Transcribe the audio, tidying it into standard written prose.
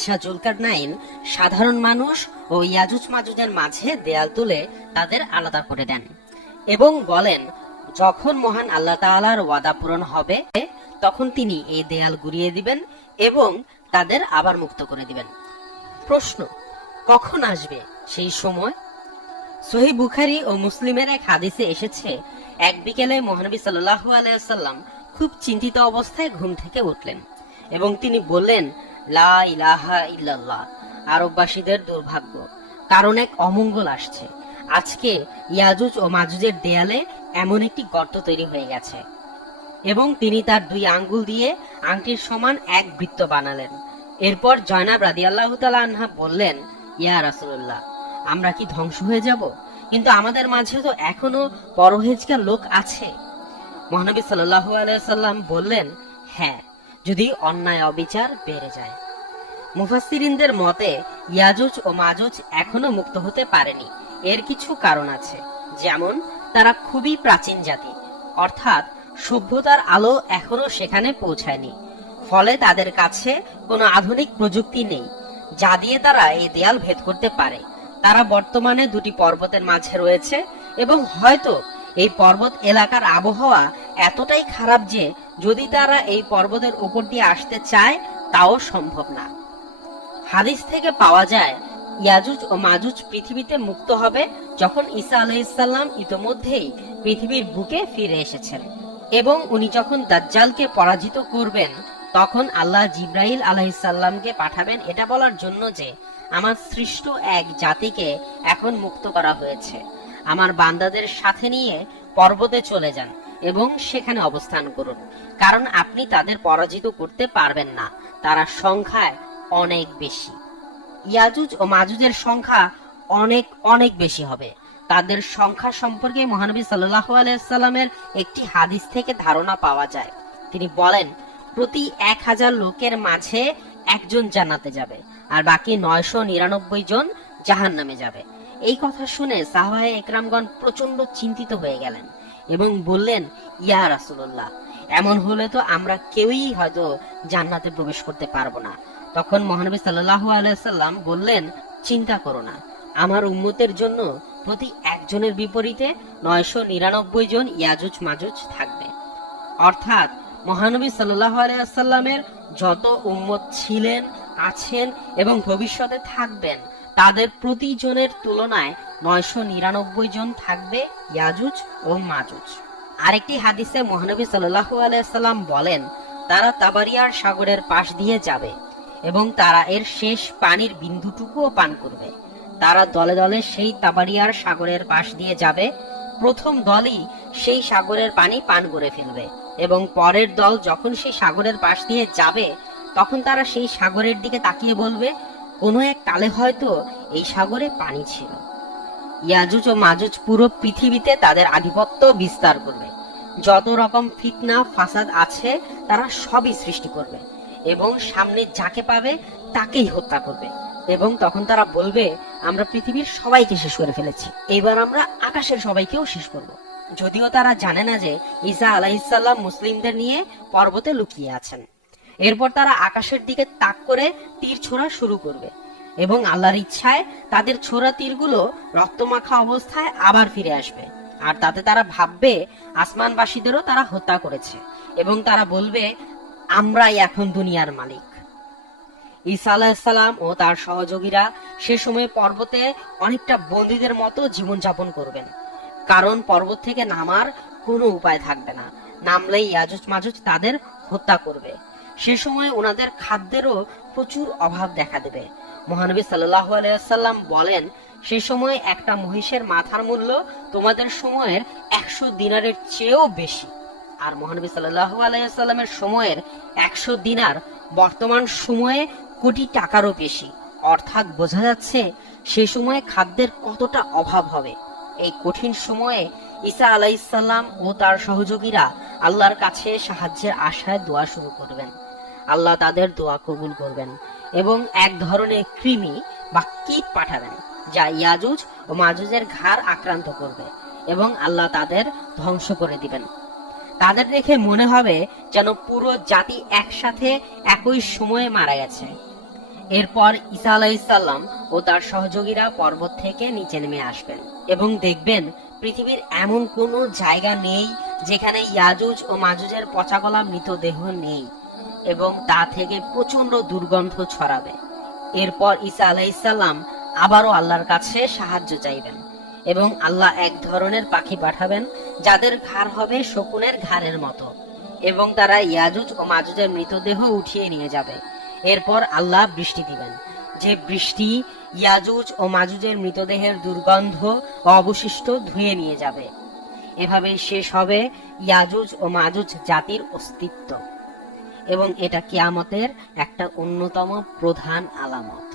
বাদশাহ জুলকারনাইন সাধারণ মানুষ ও ইয়াজুজ মাজুজের মাঝে দেয়াল তুলে তাদের আলাদা করে দেন এবং বলেন, যখন মহান আল্লাহ তাআলার ওয়াদা পূরণ হবে তখন তিনি এই দেয়াল গুড়িয়ে দিবেন এবং তাদের আবার মুক্ত করে দিবেন। প্রশ্ন, কখন আসবে সেই সময়? সহিহ বুখারী ও মুসলিমের এক হাদিসে এসেছে, এক বিকেলে মহানবী সাল্লাল্লাহু আলাইহি ওয়াসাল্লাম খুব চিন্তিত অবস্থায় ঘুম থেকে উঠলেন এবং তিনি বললেন, লা ইলাহা ইল্লাল্লাহ, আরববাসীদের দুর্ভাগ্য, কারণ এক অমঙ্গল আসছে। আজকে ইয়াজুজ ও মাজুজের দেয়ালে এমন একটি গর্ত তৈরি হয়ে গেছে। এবং তিনি তার 2 আঙ্গুল দিয়ে আংটির সমান এক বৃত্ত বানালেন। এরপর জয়নাব রাদিয়াল্লাহু তাআলা আনহা বললেন, ইয়া রাসূলুল্লাহ, আমরা কি ধ্বংস হয়ে যাব? কিন্তু আমাদের মাঝে তো এখনো পরহেজগার লোক আছে। মহানবী সাল্লাল্লাহু আলাইহি সাল্লাম বললেন, হ্যাঁ, যদি অন্যায় অবিচার বেড়ে যায়। মুফাসসিরিনদের মতে ইয়াজুজ ও মাজুজ এখনো মুক্ত হতে পারেনি। এর কিছু কারণ আছে, যেমন তারা খুবই প্রাচীন জাতি, অর্থাৎ সভ্যতার আলো এখনো সেখানে পৌঁছায়নি। ফলে তাদের কাছে কোনো আধুনিক প্রযুক্তি নেই যা দিয়ে তারা এই দেয়াল ভেদ করতে পারে। তারা বর্তমানে 2টি পর্বতের মাঝে রয়েছে এবং হয়তো এই পর্বত এলাকার আবহাওয়া এতটাই খারাপ যে যদি তারা এই পর্বতের উপর দিয়ে আসতে চায় তাও সম্ভব না। হাদিস থেকে পাওয়া যায়, ইয়াজুজ ও মাজুজ পৃথিবীতে মুক্ত হবে যখন ঈসা আলাইহিস সালাম ইতোমধ্যেই পৃথিবীর বুকে ফিরে এসেছেন এবং উনি যখন দাজ্জালকে পরাজিত করবেন তখন আল্লাহ জিবরাইল আলাইহিস সালামকে পাঠাবেন এটা বলার জন্য যে আমার সৃষ্ট এক জাতিকে এখন মুক্ত করা হয়েছে, আমার বান্দাদের সাথে নিয়ে পর্বতে চলে যান এবং সেখানে অবস্থান করুন, কারণ আপনি তাদের পরাজিত করতে পারবেন না, তারা সংখ্যায় অনেক বেশি। ইয়াজুজ ও মাজুজের সংখ্যা অনেক অনেক বেশি হবে। তাদের সংখ্যা সম্পর্কে মহানবী সাল্লাল্লাহু আলাইহি সাল্লামের একটি হাদিস থেকে ধারণা পাওয়া যায়। তিনি বলেন, প্রতি 1000 লোকের মাঝে একজন জান্নাতে যাবে আর বাকি 999 জন জাহান্নামে যাবে। এই কথা শুনে সাহাবায়ে একরামগণ প্রচন্ড চিন্তিত হয়ে গেলেন এবং বললেন, ইয়া রাসূলুল্লাহ, এমন হলে তো আমরা কেউই হয়তো জান্নাতে প্রবেশ করতে পারবো না। তখন মহানবী সাল্লাল্লাহু আলাইহি সাল্লাম বললেন, চিন্তা করো না, আমার উম্মতের জন্য প্রতি একজনের বিপরীতে 999 জন ইয়াজুজ মাজুজ থাকবে। অর্থাৎ মহানবী সাল্লাল্লাহু আলাইহি সাল্লামের যত উম্মত ছিলেন, আছেন এবং ভবিষ্যতে থাকবেন তাদের প্রতিজনের তুলনায় 999 জন থাকবে ইয়াজুজ ও মাজুজ। আরেকটি হাদিসে মহানবী সাল্লাল্লাহু আলাইহি সাল্লাম বলেন, তারা তাবারিয়ার সাগরের পাশ দিয়ে যাবে এবং তারা এর শেষ পানির বিন্দুটুকুও পান করবে। তারা দলে দলে সেই তাবারিয়ার সাগরের পাশ দিয়ে যাবে। প্রথম দলই সেই সাগরের পানি পান করে ফেলবে এবং পরের দল যখন সেই সাগরের পাশ দিয়ে যাবে তখন তারা সেই সাগরের দিকে তাকিয়ে বলবে, কোনো এক কালে হয়তো এই সাগরে পানি ছিল। ইয়াজুজ ও মাজুজ পুরো পৃথিবীতে তাদের আধিপত্য বিস্তার করবে। যত রকম ফিতনা ফাসাদ আছে তারা সবই সৃষ্টি করবে এবং সামনে যাকে পাবে তাকেই হত্যা করবে এবং তখন তারা বলবে, আমরা পৃথিবীর সবাইকে শেষ করে ফেলেছি, এবার আমরা আকাশের সবাইকেও শেষ করব। যদিও তারা জানে না যে ঈসা আলাইহিস সালাম মুসলিমদের নিয়ে পর্বতে লুকিয়ে আছেন। এরপর তারা আকাশের দিকে তাক করে তীর ছোড়া শুরু করবে এবং আল্লাহর ইচ্ছায় তাদের ছোড়া তীরগুলো রক্তমাখা অবস্থায় আবার ফিরে আসবে। আর তাতে তারা ভাববে আসমানবাসীদেরও তারা হত্যা করেছে এবং তারা বলবে, আমরাই এখন দুনিয়ার মালিক। ঈসা আলাইহিস সালাম ও তার সহযোগীরা সে সময় পর্বতে অনেকটা বন্দীদের মতো জীবনযাপন করবেন, কারণ পর্বত থেকে নামার কোনো উপায় থাকবে না, নামলেই ইয়াজুজ মাজুজ তাদের হত্যা করবে। সে সময় ওনাদের খাদ্যেরও প্রচুর অভাব দেখা দেবে। মহানবী সাল্লাল্লাহু আলাইহি ওয়াসাল্লাম বলেন, সে সময় একটা মহিষের মাথার মূল্য তোমাদের সময়ের 100 দিনারের চেয়েও বেশি। আর মহানবী সাল্লাল্লাহু আলাইহি ওয়াসাল্লামের সময়ের 100 দিনার বর্তমান সময়ে কোটি টাকারও বেশি। অর্থাৎ বোঝা যাচ্ছে সে সময়ে খাদ্যের কতটা অভাব হবে। এই কঠিন সময়ে ঈসা আলাইহিস সালাম ও তার সহযোগীরা আল্লাহর কাছে সাহায্যের আশায় দোয়া শুরু করবেন। আল্লাহ তাদের দোয়া কবুল করবেন এবং এক ধরনের কৃমি বা কীট পাঠাবেন যা ইয়াজুজ ও মাজুজের ঘাড় আক্রান্ত করবে এবং আল্লাহ তাদের ধ্বংস করে দিবেন। তাদের দেখে মনে হবে যেন পুরো জাতি একসাথে একই সময়ে মারা গেছে। এরপর ঈসা আলাইহিসসালাম ও তার সহযোগীরা পর্বত থেকে নিচে নেমে আসবেন এবং দেখবেন পৃথিবীর এমন কোনো জায়গা নেই যেখানে ইয়াজুজ ও মাজুজের পচাগলা মৃতদেহ নেই এবং তা থেকে প্রচন্ড দুর্গন্ধ ছড়াবে। এরপর ঈসা আলাইহিসসালাম আবারও আল্লাহর কাছে সাহায্য চাইবেন এবং আল্লাহ এক ধরনের পাখি পাঠাবেন যাদের ঘাড় হবে শকুনের ঘাড়ের মতো এবং তারা ইয়াজুজ ও মাজুজের মৃতদেহ উঠিয়ে নিয়ে যাবে। এরপর আল্লাহ বৃষ্টি দিবেন, যে বৃষ্টি ইয়াজুজ ও মাজুজের মৃতদেহের দুর্গন্ধ ও অবশিষ্ট ধুয়ে নিয়ে যাবে। এভাবে শেষ হবে ইয়াজুজ ও মাজুজ জাতির অস্তিত্ব এবং এটা কিয়ামতের একটা অন্যতম প্রধান আলামত।